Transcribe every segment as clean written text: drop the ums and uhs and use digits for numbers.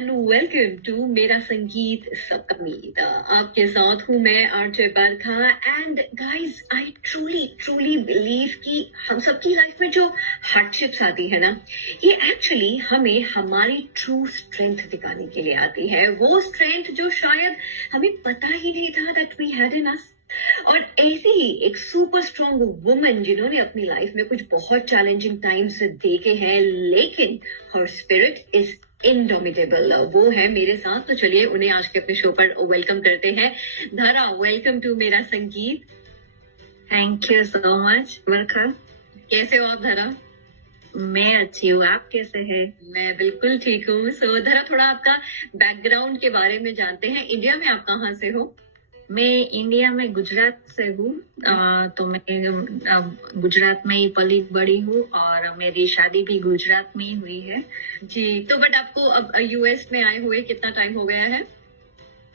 And welcome to मेरा संगीत सबका मीत। आपके साथ हूँ मैं RJ Barkha. And guys, I truly truly believe कि हम सबकी लाइफ में जो हार्डशिप्स आती है ना, ये एक्चुअली हमें हमारी ट्रू स्ट्रेंथ दिखाने के लिए आती है। वो स्ट्रेंथ जो शायद हमें पता ही नहीं था दैट वी हैड इन अस। और ऐसे ही एक सुपर स्ट्रॉन्ग वुमन जिन्होंने अपनी लाइफ में कुछ बहुत चैलेंजिंग टाइम्स देखे हैं, लेकिन हर स्पिरिट इज इनडोमिटेबल, वो है मेरे साथ। तो चलिए उन्हें आज के अपने शो पर वेलकम करते हैं। धरा, वेलकम टू मेरा संगीत। थैंक यू सो मच बरखा। कैसे हो आप धरा? मैं अच्छी हूँ, आप कैसे हैं? मैं बिल्कुल ठीक हूँ। सो धरा, थोड़ा आपका बैकग्राउंड के बारे में जानते हैं। इंडिया में आप कहाँ से हो? मैं इंडिया में गुजरात से हूँ। तो मैं गुजरात में ही पली बड़ी हूँ और मेरी शादी भी गुजरात में ही हुई है जी। तो बट आपको अब यूएस में आए हुए कितना टाइम हो गया है?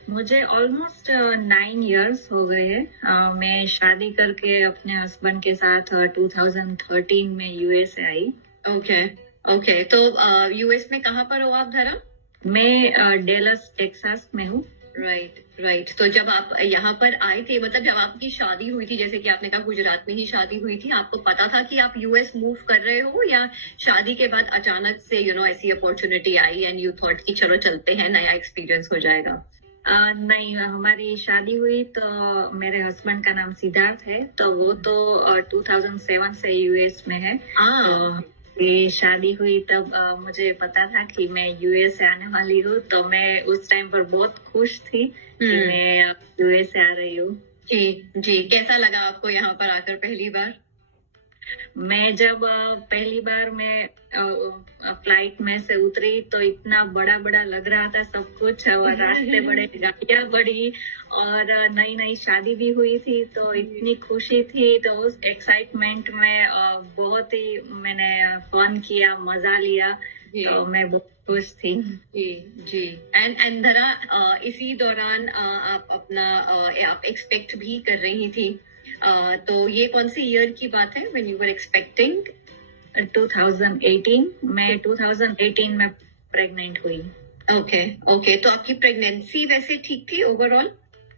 मुझे ऑलमोस्ट 9 इयर्स हो गए हैं। मैं शादी करके अपने हस्बैंड के साथ 2013 में यूएस आई। Okay okay. तो यूएस में कहाँ पर हो आप धरा? मैं डेलस टेक्सास में हूँ। Right right. तो जब आप यहाँ पर आए थे, मतलब जब आपकी शादी हुई थी, जैसे कि आपने कहा गुजरात में ही शादी हुई थी, आपको पता था कि आप यूएस मूव कर रहे हो, या शादी के बाद अचानक से ऐसी opportunity I and you thought कि चलो चलते हैं, नया एक्सपीरियंस हो जाएगा? नहीं, हमारी शादी हुई तो मेरे हस्बैंड का नाम सिद्धार्थ है, तो वो तो 2007 से यूएस में है। तो ये शादी हुई तब मुझे पता था कि मैं यूएस से आने वाली हूँ, तो मैं उस टाइम पर बहुत खुश थी कि मैं यूएस से आ रही हूँ। जी जी। कैसा लगा आपको यहाँ पर आकर पहली बार? मैं जब पहली बार मैं फ्लाइट में से उतरी तो इतना बड़ा बड़ा लग रहा था सब कुछ, और रास्ते बड़े, गाड़ियाँ बड़ी, और नई नई शादी भी हुई थी, तो इतनी खुशी थी। तो उस एक्साइटमेंट में बहुत ही मैंने फन किया, मजा लिया, तो मैं बहुत खुश थी। जी जी। एंड धरा, इसी दौरान आप अपना आप एक्सपेक्ट भी कर रही थी। तो ये कौन सी ईयर की बात है व्हेन यू वर एक्सपेक्टिंग? 2018। मैं 2018 में प्रेग्नेंट हुई। Okay okay. तो आपकी प्रेगनेंसी वैसे ठीक थी ओवरऑल?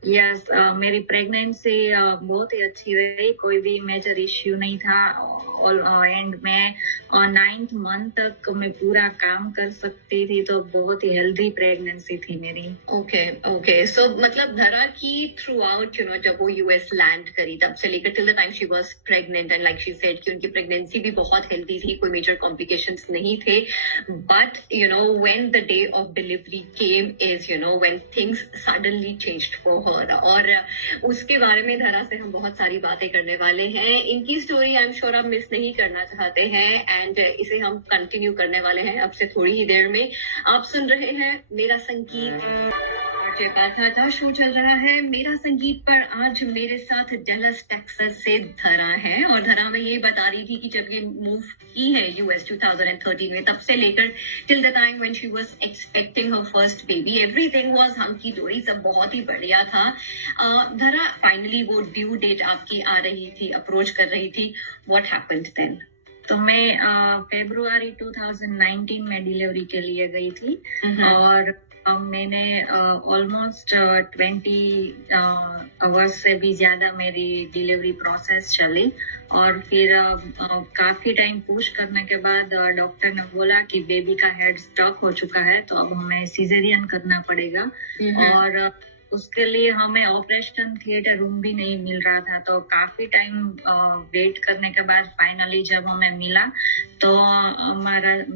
यस, मेरी प्रेगनेंसी बहुत ही अच्छी रही, कोई भी मेजर इश्यू नहीं था। एंड मैं 9th मंथ तक मैं पूरा काम कर सकती थी, तो बहुत ही हेल्दी प्रेगनेंसी थी मेरी। Okay okay. सो मतलब धरा की थ्रू आउट जब वो यूएस लैंड करी तब से लेकर till the time she was pregnant, and like she said कि उनकी प्रेगनेंसी भी बहुत हेल्दी थी, कोई मेजर कॉम्प्लिकेशंस नहीं थे। But when the day of delivery came is when things suddenly changed for her. और उसके बारे में धरा से हम बहुत सारी बातें करने वाले हैं। इनकी स्टोरी आई एम श्योर आप मिस नहीं करना चाहते हैं, एंड इसे हम कंटिन्यू करने वाले हैं अब से थोड़ी ही देर में। आप सुन रहे हैं मेरा संगीत। का शो चल रहा है मेरा संगीत पर। आज मेरे साथ डेलस टेक्सास से धरा है, और धरा में ये बता रही थी कि जब ये मूव की है यूएस 2013 में, तब से लेकर till the time when she was expecting her first baby, everything was hunky dory, सब बहुत ही बढ़िया था। धरा, फाइनली वो ड्यू डेट आपकी आ रही थी, अप्रोच कर रही थी, व्हाट हैपेंड देन? तो मैं फरवरी 2019 में डिलीवरी के लिए गई थी, और मैंने ऑलमोस्ट 20 आवर्स से भी ज्यादा मेरी डिलीवरी प्रोसेस चली। और फिर काफी टाइम पुश करने के बाद डॉक्टर ने बोला कि बेबी का हेड स्टॉक हो चुका है, तो अब हमें सिजेरियन करना पड़ेगा। और उसके लिए हमें ऑपरेशन थिएटर रूम भी नहीं मिल रहा था, तो काफी टाइम वेट करने के बाद फाइनली जब हमें मिला तो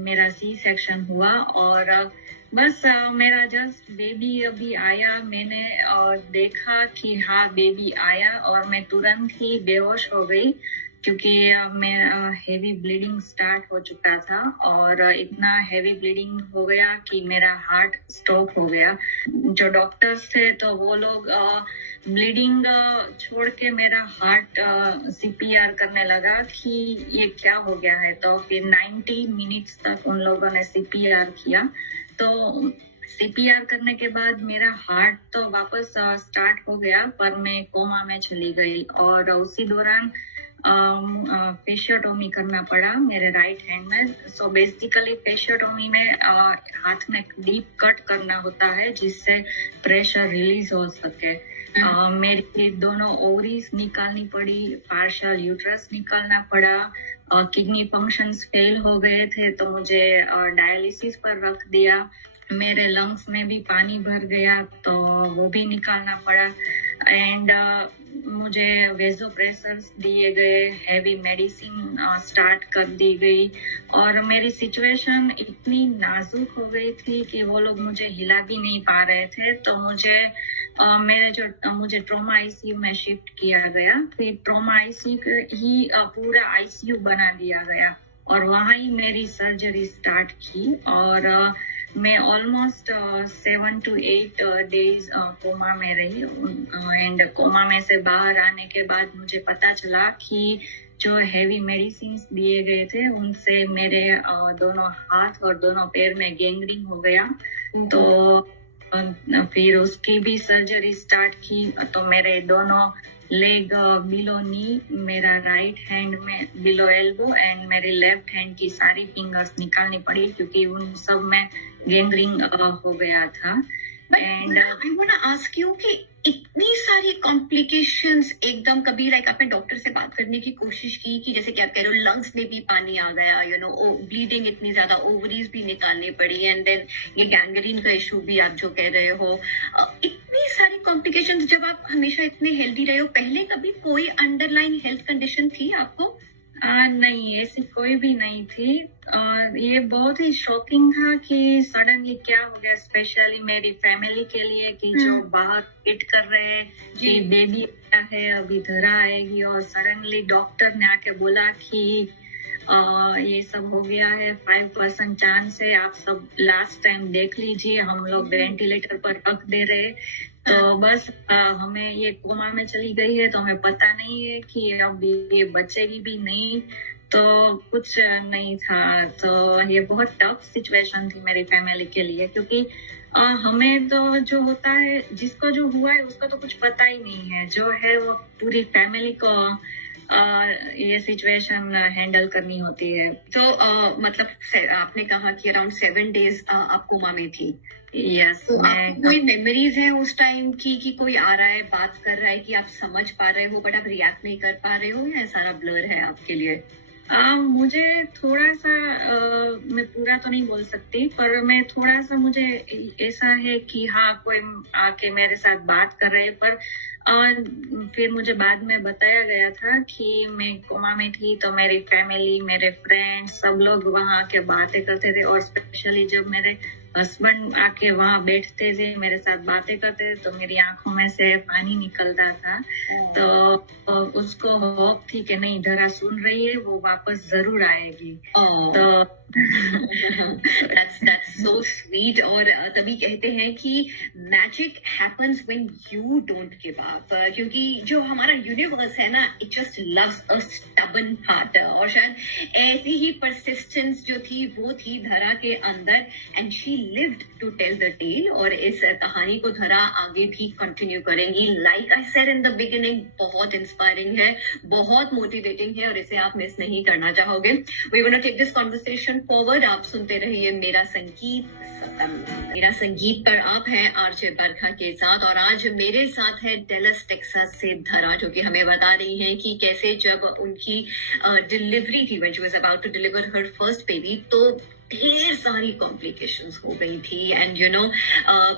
मेरा सी सेक्शन हुआ। और बस मेरा जस्ट बेबी अभी आया, मैंने देखा कि हाँ बेबी आया, और मैं तुरंत ही बेहोश हो गई, क्योंकि मैं हेवी ब्लीडिंग स्टार्ट हो चुका था, और इतना हेवी ब्लीडिंग हो गया कि मेरा हार्ट स्टॉप हो गया। जो डॉक्टर्स थे तो वो लोग ब्लीडिंग छोड़ के मेरा हार्ट सीपीआर करने लगा कि ये क्या हो गया है। तो फिर 90 मिनट्स तक उन लोगों ने सीपीआर किया। तो सीपीआर करने के बाद मेरा हार्ट तो वापस स्टार्ट हो गया, पर मैं कोमा में चली गई। और उसी दौरान फेशियोटोमी करना पड़ा मेरे राइट हैंड में। सो बेसिकली फेशियोटोमी में हाथ में डीप कट करना होता है जिससे प्रेशर रिलीज हो सके। मेरी दोनों ओवरीज निकालनी पड़ी, पार्शियल यूट्रस निकालना पड़ा, किडनी फंक्शंस फेल हो गए थे तो मुझे डायलिसिस पर रख दिया। मेरे लंग्स में भी पानी भर गया तो वो भी निकालना पड़ा। एंड मुझे वेजोप्रेसर्स दिए गए, हैवी मेडिसिन स्टार्ट कर दी गई और मेरी सिचुएशन इतनी नाजुक हो गई थी कि वो लोग मुझे हिला भी नहीं पा रहे थे। तो मुझे ट्रॉमा आईसीयू में शिफ्ट किया गया। फिर ट्रॉमा आईसीयू ही पूरा आईसीयू बना दिया गया और वहाँ ही मेरी सर्जरी स्टार्ट की और मैं ऑलमोस्ट 7 to 8 डेज कोमा में रही। एंड कोमा में से बाहर आने के बाद मुझे पता चला कि जो हैवी मेडिसिन दिए गए थे उनसे मेरे दोनों हाथ और दोनों पैर में गैंग्रीन हो गया। तो फिर उसकी भी सर्जरी स्टार्ट की। तो मेरे दोनों लेग बिलो नी, मेरा राइट हैंड में बिलो एल्बो एंड मेरे लेफ्ट हैंड की सारी फिंगर्स निकालनी पड़ी क्योंकि उन सब में गैंग्रीन हो गया था। And I want to ask you कि इतनी सारी कॉम्प्लिकेशंस एकदम, कभी लाइक आपने डॉक्टर से बात करने की कोशिश की कि जैसे कि आप कह रहे हो लंग्स में भी पानी आ गया, यू नो ब्लीडिंग इतनी ज्यादा, ओवरीज भी निकालनी पड़ी एंड देन ये गैंग्रीन का इशू भी आप जो कह रहे हो, इतनी सारी कॉम्प्लिकेशंस। जब आप हमेशा इतने हेल्दी रहे हो, पहले कभी कोई अंडरलाइन हेल्थ कंडीशन थी आपको? नहीं, ऐसी कोई भी नहीं थी। ये बहुत ही शॉकिंग था कि सडनली क्या हो गया, स्पेशली मेरी फैमिली के लिए कि जो बाहर वेट कर रहे हैं कि बेबी है अभी धरा आएगी और सडनली डॉक्टर ने आके बोला कि ये सब हो गया है, 5% चांस है, आप सब लास्ट टाइम देख लीजिए, हम लोग वेंटिलेटर पर रख दे रहे। तो बस हमें ये कोमा में चली गई है तो हमें पता नहीं है कि अब ये बचेगी भी नहीं, तो कुछ नहीं था। तो ये बहुत टफ सिचुएशन थी मेरी फैमिली के लिए क्योंकि हमें तो जो होता है, जिसको जो हुआ है उसको तो कुछ पता ही नहीं है, जो है वो पूरी फैमिली को ये सिचुएशन हैंडल करनी होती है। तो मतलब आपने कहा कि अराउंड 7 days आप कोमा में थी। यस। तो आपको कोई मेमोरीज है उस टाइम की कि कोई आ रहा है, बात कर रहा है, कि आप समझ पा रहे हो बट आप रिएक्ट नहीं कर पा रहे हो, या सारा ब्लर है आपके लिए? मुझे थोड़ा सा मैं पूरा तो नहीं बोल सकती पर मैं थोड़ा सा, मुझे ऐसा है कि हाँ कोई आके मेरे साथ बात कर रहे हैं। पर फिर मुझे बाद में बताया गया था कि मैं कोमा में थी तो मेरी फैमिली, मेरे फ्रेंड्स, सब लोग वहाँ आके बातें करते थे और स्पेशली जब मेरे हस्बैंड आके वहाँ बैठते थे, मेरे साथ बातें करते थे तो मेरी आंखों में से पानी निकलता था। तो उसको होप थी कि नहीं, धरा सुन रही है, वो वापस जरूर आएगी। तो that's so sweet। और तभी कहते हैं कि magic happens when you don't give up, क्योंकि जो हमारा यूनिवर्स है ना, it just loves a stubborn heart. और शायद ऐसी ही परसिस्टेंस जो थी वो थी धरा के अंदर, and she lived to tell the tale. और इस कहानी को धरा आगे भी कंटिन्यू करेंगी। Like I said in the beginning, बहुत इंस्पायरिंग है, बहुत मोटिवेटिंग है और इसे आप मिस नहीं करना चाहोगे। We gonna take this conversation forward. आप सुनते रहिए मेरा संगीत सतम। मेरा संगीत पर आप हैं आरजे बरखा के साथ, और आज मेरे साथ है डेलस टेक्सास से धरा, जो कि हमें बता रही हैं कि कैसे जब उनकी डिलीवरी थी, when she was about to deliver her first baby, तो ढेर सारी कॉम्प्लिकेशंस हो गई थी। एंड यू नो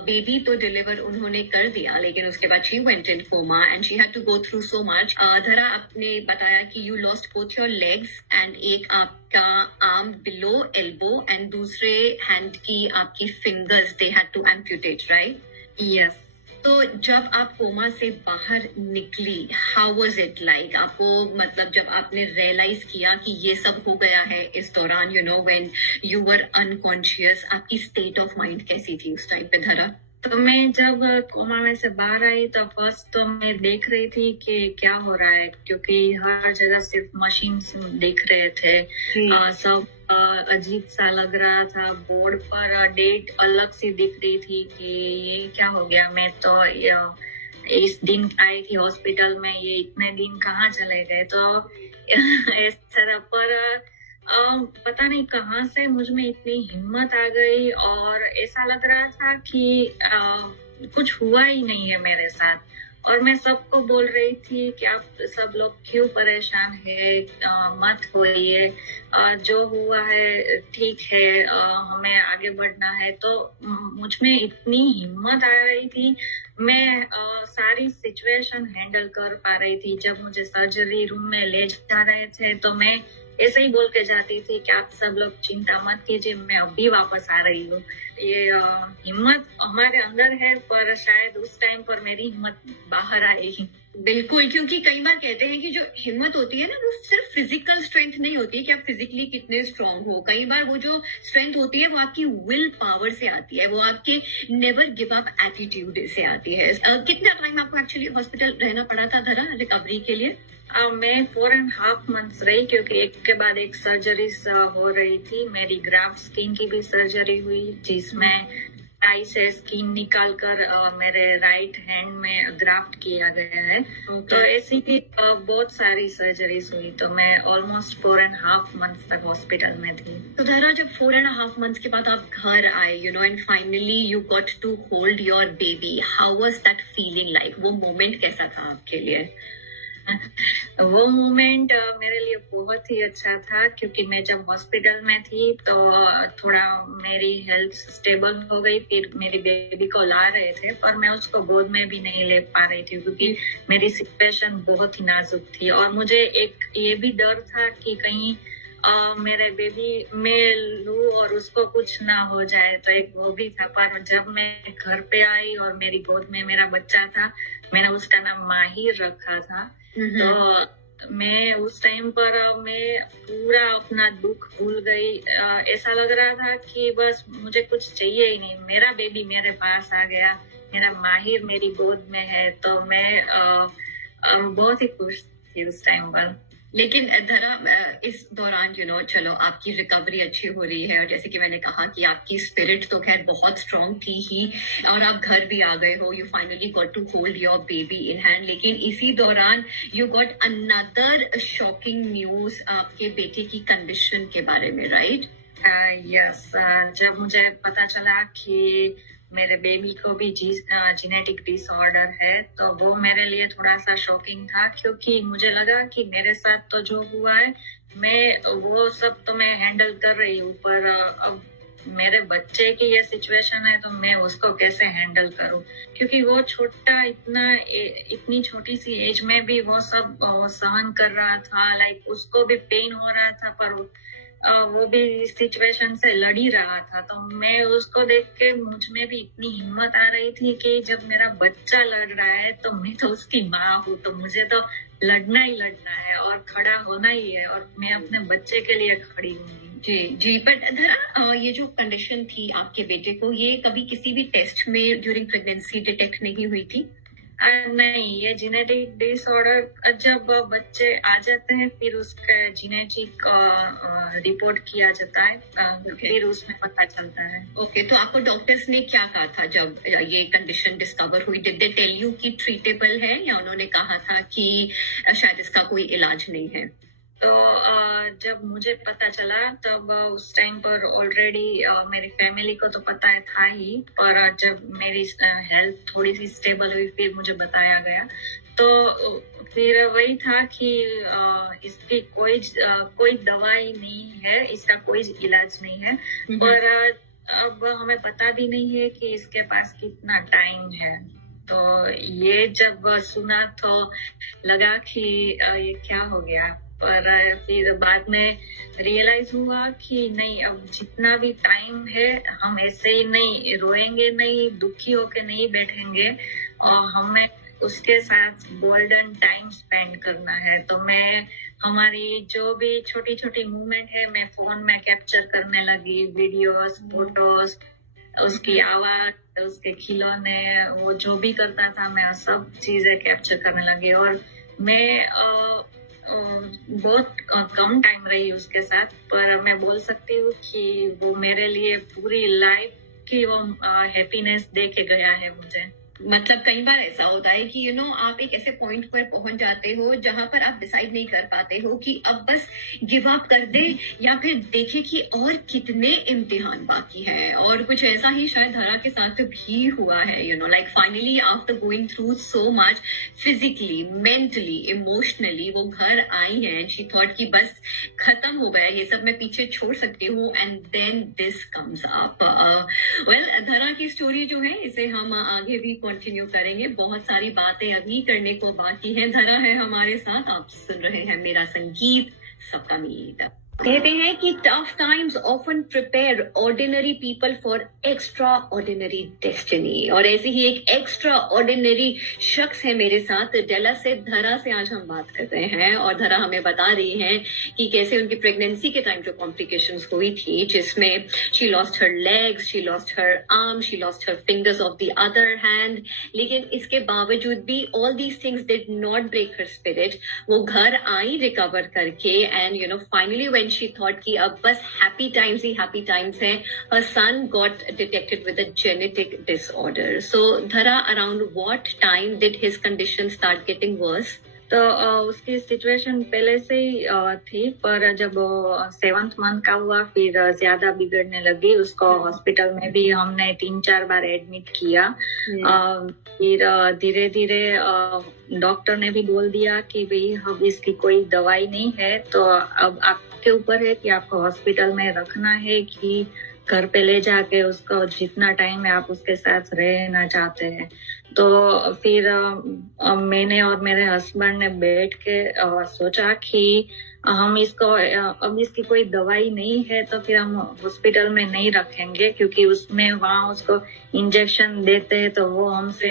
बेबी तो डिलीवर उन्होंने कर दिया, लेकिन उसके बाद she went in coma and she had to go through so much. Dhara, आपने बताया कि you lost both your legs and एक आपका आर्म बिलो एल्बो एंड दूसरे हैंड की आपकी fingers, they had to amputate, right? Yes. तो जब आप कोमा से बाहर निकली, हाउ वाज इट लाइक? आपको मतलब जब आपने रियलाइज किया कि ये सब हो गया है इस दौरान, you know when you were unconscious, आपकी स्टेट ऑफ माइंड कैसी थी उस टाइम पे धरा? तो मैं जब कोमा में से बाहर आई तो फर्स्ट तो मैं देख रही थी कि क्या हो रहा है, क्योंकि हर जगह सिर्फ मशीन दिख रहे थे। सब अजीब सा लग रहा था। बोर्ड पर डेट अलग सी दिख रही थी कि ये क्या हो गया। मैं तो इस दिन आई थी हॉस्पिटल में, ये इतने दिन कहाँ चले गए। तो इस तरह पर पता नहीं कहाँ से मुझ में इतनी हिम्मत आ गई और ऐसा लग रहा था कि कुछ हुआ ही नहीं है मेरे साथ। और मैं सबको बोल रही थी कि आप सब लोग क्यों परेशान है, मत होइए, जो हुआ है ठीक है, हमें आगे बढ़ना है। तो मुझ में इतनी हिम्मत आ रही थी, मैं सारी सिचुएशन हैंडल कर पा रही थी। जब मुझे सर्जरी रूम में ले जा रहे थे तो मैं ऐसे ही बोल के जाती थी कि आप सब लोग चिंता मत कीजिए, मैं अभी वापस आ रही हूँ। ये हिम्मत हमारे अंदर है, पर शायद उस टाइम पर मेरी हिम्मत बाहर आई। बिल्कुल, क्योंकि कई बार कहते हैं कि जो हिम्मत होती है ना, वो सिर्फ फिजिकल स्ट्रेंथ नहीं होती कि आप फिजिकली कितने स्ट्रांग हो। कई बार वो जो स्ट्रेंथ होती है वो आपकी विल पावर से आती है, वो आपके नेवर गिव अप एटीट्यूड से आती है। कितना टाइम आपको एक्चुअली हॉस्पिटल रहना पड़ा था धरा रिकवरी के लिए? मैं 4.5 months रही, क्योंकि एक के बाद एक सर्जरी हो रही थी। मेरी ग्राफ्ट स्किन की भी सर्जरी हुई, जिसमें आई से स्किन निकाल कर मेरे राइट हैंड में ग्राफ्ट किया गया है। तो ऐसी भी बहुत सारी सर्जरीज हुई, तो मैं ऑलमोस्ट 4.5 months तक हॉस्पिटल में थी। तो धरा, जब 4.5 months के बाद आप घर आए, and finally you got to hold your baby, how was that feeling like? वो मोमेंट कैसा था आपके लिए? वो मोमेंट मेरे लिए बहुत ही अच्छा था, क्योंकि मैं जब हॉस्पिटल में थी तो थोड़ा मेरी हेल्थ स्टेबल हो गई। फिर मेरी बेबी को ला रहे थे, पर मैं उसको गोद में भी नहीं ले पा रही थी, क्योंकि मेरी सिचुएशन बहुत ही नाजुक थी। और मुझे एक ये भी डर था कि कहीं मेरे बेबी मैं लूं और उसको कुछ ना हो जाए, तो एक वो भी था। पर जब मैं घर पे आई और मेरी गोद में मेरा बच्चा था, मैंने उसका नाम माहिर रखा था। तो मैं उस टाइम पर मैं पूरा अपना दुख भूल गई। ऐसा लग रहा था कि बस मुझे कुछ चाहिए ही नहीं, मेरा बेबी मेरे पास आ गया, मेरा माहिर मेरी गोद में है। तो मैं बहुत ही खुश थी उस टाइम पर। लेकिन धरा, इस दौरान चलो आपकी रिकवरी अच्छी हो रही है, और जैसे कि मैंने कहा कि आपकी स्पिरिट तो खैर बहुत स्ट्रांग थी ही, और आप घर भी आ गए हो, you finally got to hold your baby in hand. लेकिन इसी दौरान you got another shocking news आपके बेटे की कंडीशन के बारे में, राइट? यस, जब मुझे पता चला कि मेरे बेबी को भी जेनेटिक डिसऑर्डर है, तो वो मेरे लिए थोड़ा सा शॉकिंग था, क्योंकि मुझे लगा कि मेरे साथ तो जो हुआ है, मैं वो सब तो मैं हैंडल कर रही हूँ, पर अब मेरे बच्चे की ये सिचुएशन है तो मैं उसको कैसे हैंडल करूँ? क्योंकि वो छोटा इतनी छोटी सी एज में भी वो सब सहन कर रहा था। लाइक उसको भी पेन हो रहा था, पर वो भी इस सिचुएशन से लड़ ही रहा था। तो मैं उसको देख के मुझ में भी इतनी हिम्मत आ रही थी कि जब मेरा बच्चा लड़ रहा है तो मैं तो उसकी माँ हूँ, तो मुझे तो लड़ना ही लड़ना है और खड़ा होना ही है, और मैं अपने बच्चे के लिए खड़ी हूँ। जी जी, बट धरा, ये जो कंडीशन थी आपके बेटे को, ये कभी किसी भी टेस्ट में ड्यूरिंग प्रेगनेंसी डिटेक्ट नहीं हुई थी? नहीं, ये जेनेटिक डिसऑर्डर जब बच्चे आ जाते हैं फिर उसका जेनेटिक रिपोर्ट किया जाता है, फिर उसमें पता चलता है। ओके, तो आपको डॉक्टर्स ने क्या कहा था जब ये कंडीशन डिस्कवर हुई? डिड दे टेल यू कि ट्रीटेबल है, या उन्होंने कहा था कि शायद इसका कोई इलाज नहीं है? तो जब मुझे पता चला तब उस टाइम पर ऑलरेडी मेरी फैमिली को तो पता था ही, पर जब मेरी हेल्थ थोड़ी सी स्टेबल हुई फिर मुझे बताया गया। तो फिर वही था कि इसकी कोई दवाई नहीं है, इसका कोई इलाज नहीं है, पर अब हमें पता भी नहीं है कि इसके पास कितना टाइम है। तो ये जब सुना तो लगा कि ये क्या हो गया, पर फिर बाद में रियलाइज हुआ कि नहीं, अब जितना भी टाइम है हम ऐसे ही नहीं रोएंगे, नहीं दुखी होके नहीं बैठेंगे, और हमें उसके साथ गोल्डन टाइम स्पेंड करना है। तो मैं हमारी जो भी छोटी छोटी मूवमेंट है मैं फोन में कैप्चर करने लगी, वीडियोस, फोटोज, उसकी आवाज, उसके खिलौने, वो जो भी करता था मैं सब चीजें कैप्चर करने लगी। और मैं बहुत कम टाइम रही उसके साथ, पर मैं बोल सकती हूँ कि वो मेरे लिए पूरी लाइफ की वो हैप्पीनेस दे के गया है मुझे। मतलब कई बार ऐसा होता है कि आप एक ऐसे पॉइंट पर पहुंच जाते हो जहां पर आप डिसाइड नहीं कर पाते हो कि अब बस गिव अप कर दे या फिर देखे कि और कितने इम्तिहान बाकी है। और कुछ ऐसा ही शायद धरा के साथ भी हुआ है, like finally after going through so much physically, mentally, emotionally, वो घर आई है। शी थॉट कि बस खत्म हो गया, ये सब मैं पीछे छोड़ सकती हूँ, and then this comes up. Well, Dhara की स्टोरी जो है इसे हम आगे भी कंटिन्यू करेंगे। बहुत सारी बातें अभी करने को बाकी है। धरा है हमारे साथ, आप सुन रहे हैं मेरा संगीत, सबका मीत। कहते हैं कि tough times often prepare ordinary people for extra ordinary destiny, और ऐसे ही एक एक्स्ट्रा ऑर्डिनरी शख्स है मेरे साथ। डेला से धरा से आज हम बात कर रहे हैं, और धरा हमें बता रही है कि कैसे उनकी प्रेगनेंसी के टाइम जो कॉम्प्लिकेशंस हुई थी, जिसमें she lost her legs, she lost her arm, she lost her fingers of the other hand, लेकिन इसके बावजूद भी all these things did not break her spirit. वो घर आई रिकवर करके, and finally when she thought कि अब बस happy times है, her son got detected with a genetic disorder. So Dhara, around what time did his condition start getting worse? तो उसकी सिचुएशन पहले से ही थी, पर जब 7th मंथ का हुआ फिर ज्यादा बिगड़ने लगी। उसको हॉस्पिटल में भी हमने 3-4 बार एडमिट किया। फिर धीरे धीरे डॉक्टर ने भी बोल दिया कि भाई अब इसकी कोई दवाई नहीं है, तो अब आपके ऊपर है कि आपको हॉस्पिटल में रखना है कि घर पे ले जाके उसको जितना टाइम है आप उसके साथ रहना चाहते हैं। तो फिर मैंने और मेरे हस्बैंड ने बैठ के सोचा कि हम इसको अब इसकी कोई दवाई नहीं है तो फिर हम हॉस्पिटल में नहीं रखेंगे, क्योंकि उसमें वहाँ उसको इंजेक्शन देते हैं तो वो हमसे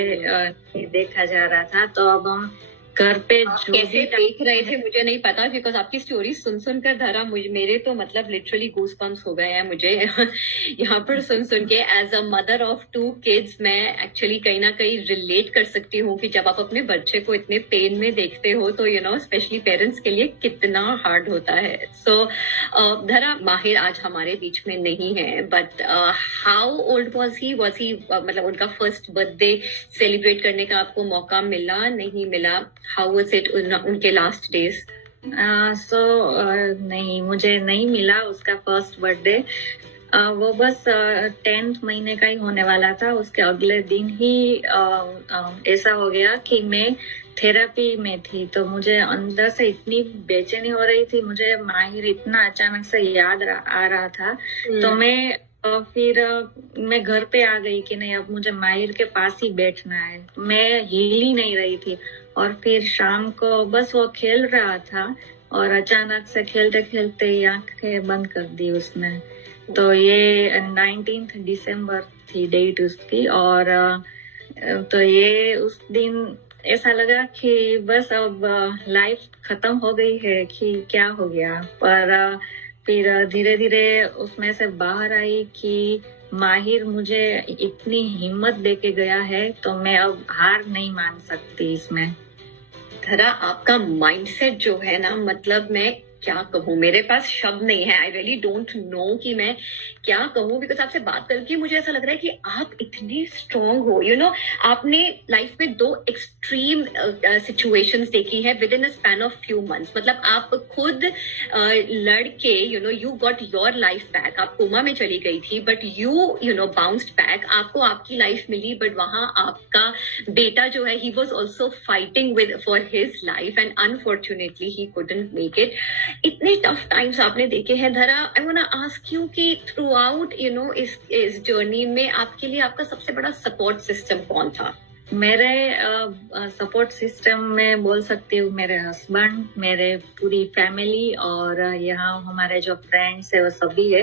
देखा जा रहा था। तो अब हम घर पे जो कैसे देख रहे थे मुझे नहीं पता, बिकॉज आपकी स्टोरी सुन कर धरा मेरे तो मतलब लिटरली गूज़बम्प्स हो गए हैं मुझे यहाँ पर सुन के। As a mother of 2 kids मैं एक्चुअली कहीं ना कहीं रिलेट कर सकती हूँ कि जब आप अपने बच्चे को इतने पेन में देखते हो तो स्पेशली पेरेंट्स के लिए कितना हार्ड होता है। सो धरा, माहिर आज हमारे बीच में नहीं है, but how old was he मतलब उनका फर्स्ट बर्थडे सेलिब्रेट करने का आपको मौका मिला, नहीं मिला? How was it उनके लास्ट डेज? नहीं, मुझे नहीं मिला उसका फर्स्ट बर्थडे। वो बस 10th महीने का ही होने वाला था। उसके अगले दिन ही ऐसा हो गया कि मैं थेरेपी में थी, तो मुझे अंदर से इतनी बेचैनी हो रही थी, मुझे माहिर इतना अचानक से याद आ रहा था। तो मैं फिर मैं घर पे आ गई कि नहीं अब मुझे माहिर के पास ही बैठना है। मैं हिल ही नहीं रही थी। और फिर शाम को बस वो खेल रहा था और अचानक से खेलते खेलते ही आंखें बंद कर दी उसने। तो ये 19th दिसंबर थी डेट उसकी, और तो ये उस दिन ऐसा लगा कि बस अब लाइफ खत्म हो गई है कि क्या हो गया। पर फिर धीरे धीरे उसमें से बाहर आई कि माहिर मुझे इतनी हिम्मत देके गया है तो मैं अब हार नहीं मान सकती इसमें। धरा, आपका माइंडसेट जो है ना, मतलब मैं क्या कहूँ, मेरे पास शब्द नहीं है। आई रियली डोंट नो कि मैं क्या कहूँ, बिकॉज आपसे बात करके मुझे ऐसा लग रहा है कि आप इतने स्ट्रॉन्ग हो। आपने लाइफ में 2 एक्सट्रीम सिचुएशंस देखी है with in a span of few months. मतलब आप खुद लड़के you got your life back. आप कोमा में चली गई थी, बट यू बाउंस्ड बैक, आपको आपकी लाइफ मिली। बट वहां आपका बेटा जो है, he was also fighting with for his life, and unfortunately he couldn't make it. इतने टफ टाइम्स आपने देखे हैं Dhara. I want to ask you कि थ्रू आउट इस जर्नी में आपके लिए आपका सबसे बड़ा सपोर्ट सिस्टम कौन था? मेरे सपोर्ट सिस्टम में बोल सकती हूँ मेरे हस्बैंड, मेरे पूरी फैमिली, और यहाँ हमारे जो फ्रेंड्स है वो सभी है।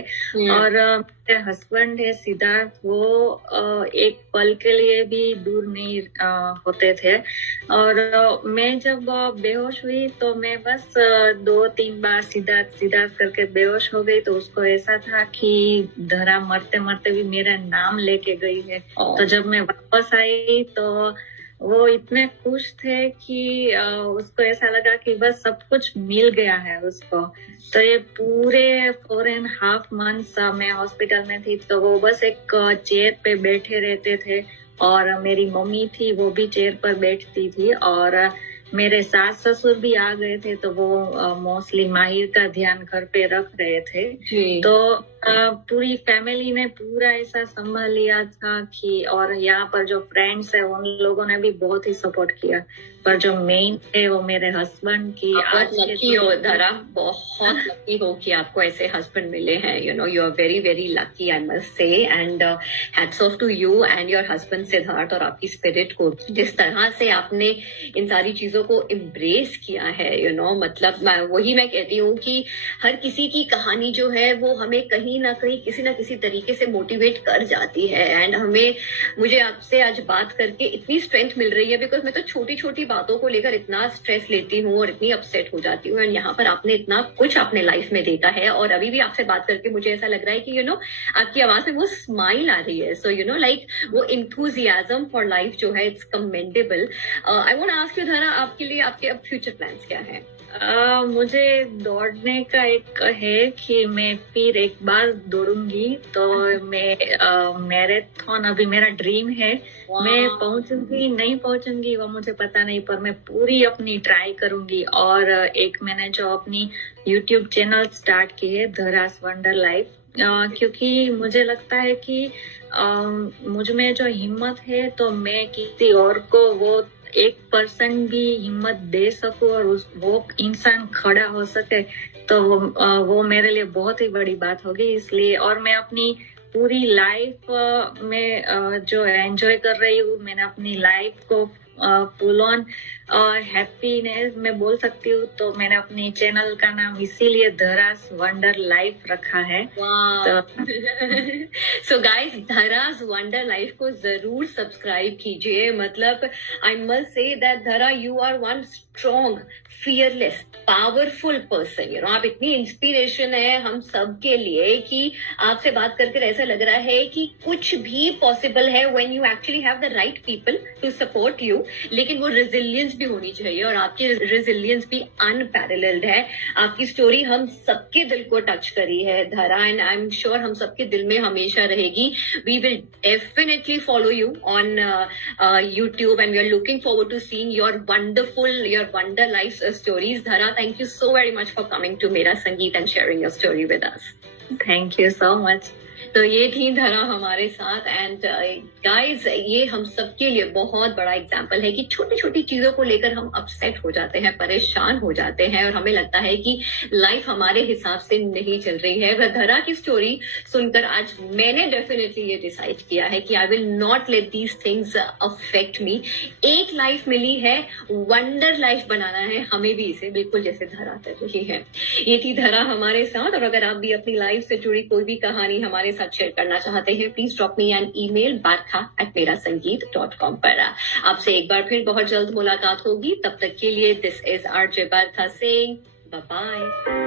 और मेरे हस्बैंड है सिद्धार्थ, वो एक पल के लिए भी दूर नहीं होते थे। और मैं जब बेहोश हुई तो मैं बस 2-3 बार सिद्धार्थ करके बेहोश हो गई। तो उसको ऐसा था कि धरा मरते मरते भी मेरा नाम लेके गई है। तो जब मैं वापस आई तो वो इतने खुश थे कि उसको ऐसा लगा कि बस सब कुछ मिल गया है उसको। तो ये पूरे 4.5 months मैं हॉस्पिटल में थी, तो वो बस एक चेयर पे बैठे रहते थे और मेरी मम्मी थी वो भी चेयर पर बैठती थी, और मेरे सास ससुर भी आ गए थे, तो वो मोस्टली माहिर का ध्यान घर पे रख रहे थे। जी। तो पूरी फैमिली ने पूरा ऐसा संभाल लिया था कि, और यहाँ पर जो फ्रेंड्स है उन लोगों ने भी बहुत ही सपोर्ट किया, पर जो मेन है वो मेरे हस्बैंड की। बहुत लकी हो धरा, बहुत लकी हो कि आपको ऐसे हस्बैंड मिले हैं। You know, you are very very lucky, I must say. And hats off to you and your husband Siddharth, और आपकी स्पिरिट को, जिस तरह से आपने इन सारी चीजों को एम्ब्रेस किया है। यू नो, मतलब वही मैं कहती हूँ कि हर किसी की कहानी जो है वो हमें कहीं ना कहीं किसी ना किसी तरीके से मोटिवेट कर जाती है। एंड मुझे आपसे आज बात करके इतनी स्ट्रेंथ मिल रही है, बिकॉज मैं तो छोटी छोटी बातों को लेकर इतना स्ट्रेस लेती हूँ और इतनी अपसेट हो जाती हूँ। एंड यहाँ पर आपने इतना कुछ अपने लाइफ में देखा है, और अभी भी आपसे बात करके मुझे ऐसा लग रहा है कि यू नो आपकी आवाज में वो स्माइल आ रही है। सो यू नो, लाइक वो इंथुजियाज्म फॉर लाइफ जो है, it's commendable. I want ask you धरा, आपके लिए आपके अब फ्यूचर प्लान्स क्या है? मुझे दौड़ने का एक है कि मैं फिर एक बार दौड़ूंगी, तो मैं मैराथन अभी मेरा ड्रीम है। मैं पहुंचूंगी नहीं पहुंचूंगी वो मुझे पता नहीं, पर मैं पूरी अपनी ट्राई करूंगी। और एक मैंने जो अपनी YouTube चैनल स्टार्ट की है, धरास वंडर लाइफ, क्योंकि मुझे लगता है कि मुझ में जो हिम्मत है, तो मैं किसी और को वो 1% भी हिम्मत दे सकूं और वो इंसान खड़ा हो सके, तो वो मेरे लिए बहुत ही बड़ी बात होगी। इसलिए, और मैं अपनी पूरी लाइफ में जो एंजॉय कर रही हूँ, मैंने अपनी लाइफ को फुल ऑन हैप्पीनेस मैं बोल सकती हूँ, तो मैंने अपनी चैनल का नाम इसीलिए धरास वंडर लाइफ रखा है। So guys, Dhara's wonder life को जरूर सब्सक्राइब कीजिए। मतलब I must say that Dhara, you are one strong, fearless, powerful person. You know, आप इतनी इंस्पिरेशन है हम सब के लिए कि आपसे बात करके ऐसा लग रहा है कि कुछ भी पॉसिबल है when you actually have the right people to support you. लेकिन वो रेजिलियंस भी होनी चाहिए, और आपकी रेजिलियंस भी अनपैरेलल्ड है। आपकी स्टोरी हम सबके दिल को टच करी है धरा, एंड आई एम श्योर हम सबके दिल में हमेशा रहेगी। We will definitely follow you on YouTube, and we are looking forward to seeing your wonder life stories. Dhara, thank you so very much for coming to Mera Sangeet and sharing your story with us. Thank you so much. तो ये थी धरा हमारे साथ। And guys, ये हम सबके लिए बहुत बड़ा एग्जाम्पल है कि छोटी छोटी चीजों को लेकर हम अपसेट हो जाते हैं, परेशान हो जाते हैं, और हमें लगता है कि लाइफ हमारे हिसाब से नहीं चल रही है। वह धरा की स्टोरी सुनकर आज मैंने डेफिनेटली ये डिसाइड किया है कि I will not let these things affect me. एक लाइफ मिली है, वंडर लाइफ बनाना है हमें भी इसे, बिल्कुल जैसे धरा कर रही है। ये थी धरा हमारे साथ। और अगर आप भी अपनी लाइफ से जुड़ी कोई भी कहानी हमारे साथ शेयर करना चाहते हैं, please drop me an email barkha@merasangeet.com पर। आपसे एक बार फिर बहुत जल्द मुलाकात होगी। तब तक के लिए this is RJ Barkha saying bye bye.